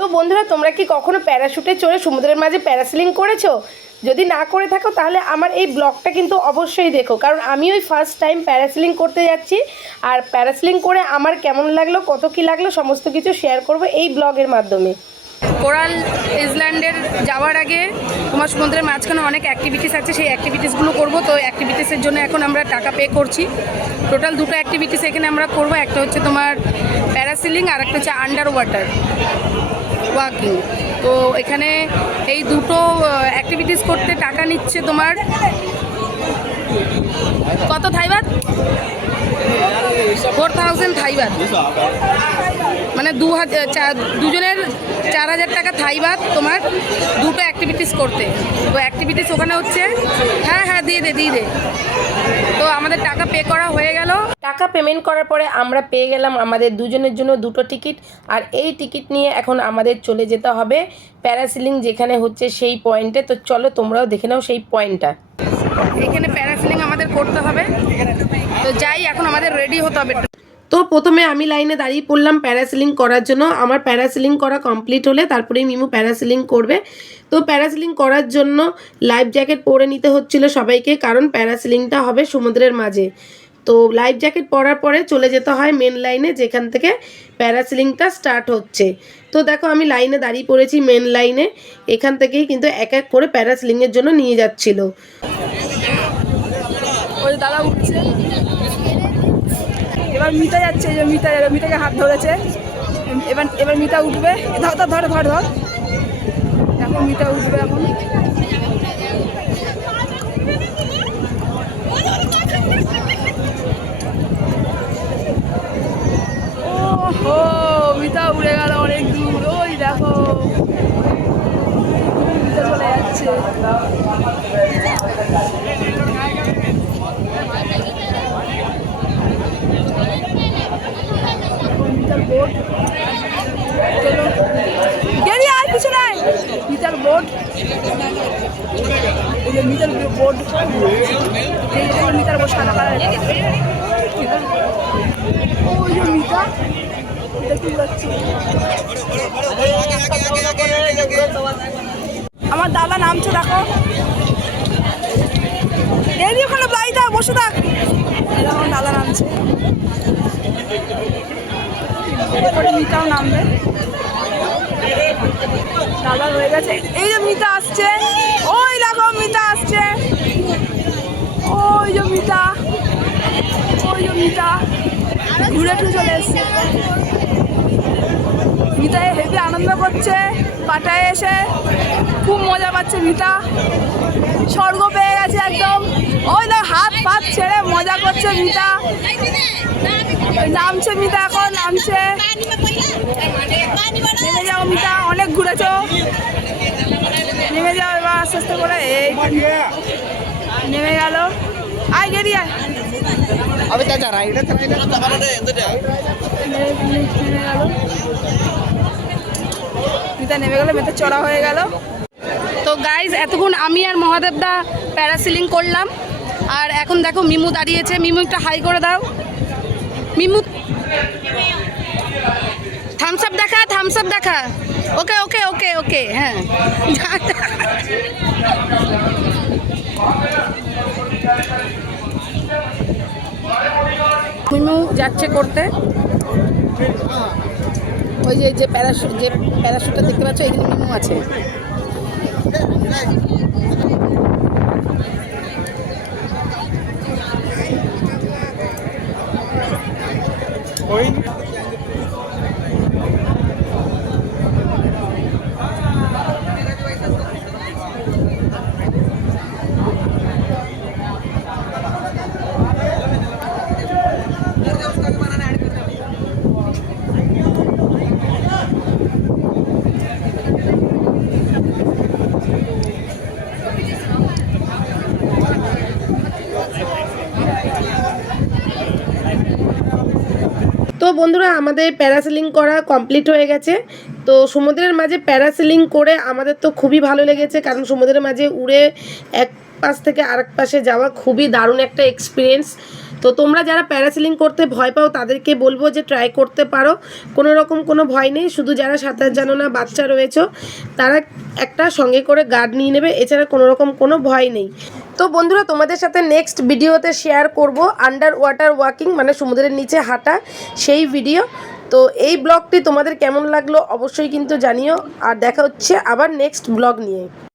তো বন্ধুরা, তোমরা কি কখনো প্যারাশুটে চড়ে সমুদ্রের মাঝে প্যারাসেলিং করেছো? যদি না করে থাকো তাহলে আমার এই ব্লগটা কিন্তু অবশ্যই দেখো, কারণ আমি ওই ফার্স্ট টাইম প্যারাসেলিং করতে যাচ্ছি। আর প্যারাসেলিং করে আমার কেমন লাগলো, কত কী লাগলো, সমস্ত কিছু শেয়ার করব এই ব্লগের মাধ্যমে। কোরাল আইল্যান্ডের যাওয়ার আগে তোমার সমুদ্রের মাঝখানে অনেক অ্যাক্টিভিটিস আছে, সেই অ্যাক্টিভিটিসগুলো করব। তো অ্যাক্টিভিটিসের জন্য এখন আমরা টাকা পে করছি। টোটাল দুটো অ্যাক্টিভিটিস এখানে আমরা করব, একটা হচ্ছে তোমার প্যারাসেলিং আর একটা হচ্ছে আন্ডার ওয়াটার ওয়াকিং। তো এখানে এই দুটো অ্যাক্টিভিটিস করতে টাকা নিচ্ছে তোমার কত থাইবাত? 4000 থাইবাত, মানে দুজনের 4000 টাকা থাইবাত তোমার দুটো অ্যাক্টিভিটিস করতে। তো অ্যাক্টিভিটিস ওখানে হচ্ছে, হ্যাঁ দিয়ে দে। তো আমাদের টাকা পে করা হয়ে গেল। টাকা পেমেন্ট করার পরে আমরা পেয়ে গেলাম আমাদের দুজনের জন্য দুটো টিকিট। আর এই টিকিট নিয়ে এখন আমাদের চলে যেতে হবে প্যারাসেলিং যেখানে হচ্ছে সেই পয়েন্টে। তো চলো তোমরাও দেখে নাও সেই পয়েন্টটা। এখানে প্যারাসেলিং আমাদের করতে হবে, তো যাই, এখন আমাদের রেডি হতে হবে। তো প্রথমে আমি লাইনে দাঁড়িয়ে পড়লাম প্যারাসেলিং করার জন্য। আমার প্যারাসেলিং করা কমপ্লিট হলে তারপরেই মিমু প্যারাসেলিং করবে। তো প্যারাসেলিং করার জন্য লাইফ জ্যাকেট পরে নিতে হচ্ছিল সবাইকে, কারণ প্যারাসেলিংটা হবে সমুদ্রের মাঝে। তো লাইফ জ্যাকেট পরার পরে চলে যেতে হয় মেন লাইনে, যেখান থেকে প্যারাসেলিংটা স্টার্ট হচ্ছে। তো দেখো আমি লাইনে দাঁড়িয়ে পড়েছি মেন লাইনে, এখান থেকেই কিন্তু এক এক করে প্যারাসেলিংয়ের জন্য নিয়ে যাচ্ছিল। ওই দাদা উঠছে, এবার মিতা যাচ্ছে, যে মিতাকে হাত ধরেছে। এবার মিতা উঠবে, ধর এখন মিতা উঠবে। এখন ও মিতা উড়ে গেল অনেক দূর, ওই দেখো মিতা চলে যাচ্ছে। মিতার বোট, গেরিয়ে আর কিছু নাই। মিতার বোট, এই যে মিতার বোট, মিতার বোট সাদা কালার। ওই যে মিতা কি যাচ্ছে। আমার দাদা নামছে, দেখো এই ওখানে বাড়িটা বসে থাক। আমার দাদা নামছে, এরপরে মিতাও নামবে। দাদা হয়ে গেছে, এই যে মিতা আসছে, ওই দেখো মিতা আসছে, ওই যে মিতা ঘুরে চলে এসছে। মিতায় হেভি আনন্দ করছে, পাটায় এসে খুব মজা পাচ্ছে। মিতা স্বর্গ পেয়ে গেছে একদম, ওই দেখ হাত পাত ছেড়ে মজা করছে মিতা। নামছে মিতা, এখন নামছে। নেমে যাও মিতা, অনেক ঘুরেছ, নেমে যাও এবার আস্তে আস্তে করে। এই নেমে গেল, আয় গেরি আয়। মিতা নেমে গেল, মেতে চড়া হয়ে গেল। তো গাইজ, এতক্ষণ আমি আর মহাদেবদা প্যারাসেলিং করলাম, আর এখন দেখো মিমু দাঁড়িয়েছে। মিমু একটা হাই করে দাও। মিমু থামস আপ দেখা। ওকে হ্যাঁ। মিমু যাচ্ছে করতে, ওই যে প্যারাশুটটা দেখতে পাচ্ছ, এখানে মিমু আছে। তো বন্ধুরা, আমাদের প্যারাসেলিং করা কমপ্লিট হয়ে গেছে। তো সমুদ্রের মাঝে প্যারাসেলিং করে আমাদের তো খুবই ভালো লেগেছে, কারণ সমুদ্রের মাঝে উড়ে এক পাশ থেকে আরেক পাশে যাওয়া খুবই দারুণ একটা এক্সপিরিয়েন্স। তো তোমরা যারা প্যারাসেলিং করতে ভয় পাও তাদেরকে বলবো যে ট্রাই করতে পারো, কোনো রকম কোনো ভয় নেই। শুধু যারা সাঁতার জানো না, বাচ্চা রয়েছে, তারা একটা সঙ্গে করে গার্ড নিয়ে নেবে, এছাড়া কোনো রকম কোনো ভয় নেই। তো বন্ধুরা, তোমাদের সাথে নেক্সট ভিডিওতে শেয়ার করব আন্ডার ওয়াটার ওয়াকিং, মানে সমুদ্রের নিচে হাঁটা সেই ভিডিও। তো এই ব্লগটি তোমাদের কেমন লাগলো অবশ্যই কিন্তু জানিও, আর দেখা হচ্ছে আবার নেক্সট ব্লগ নিয়ে।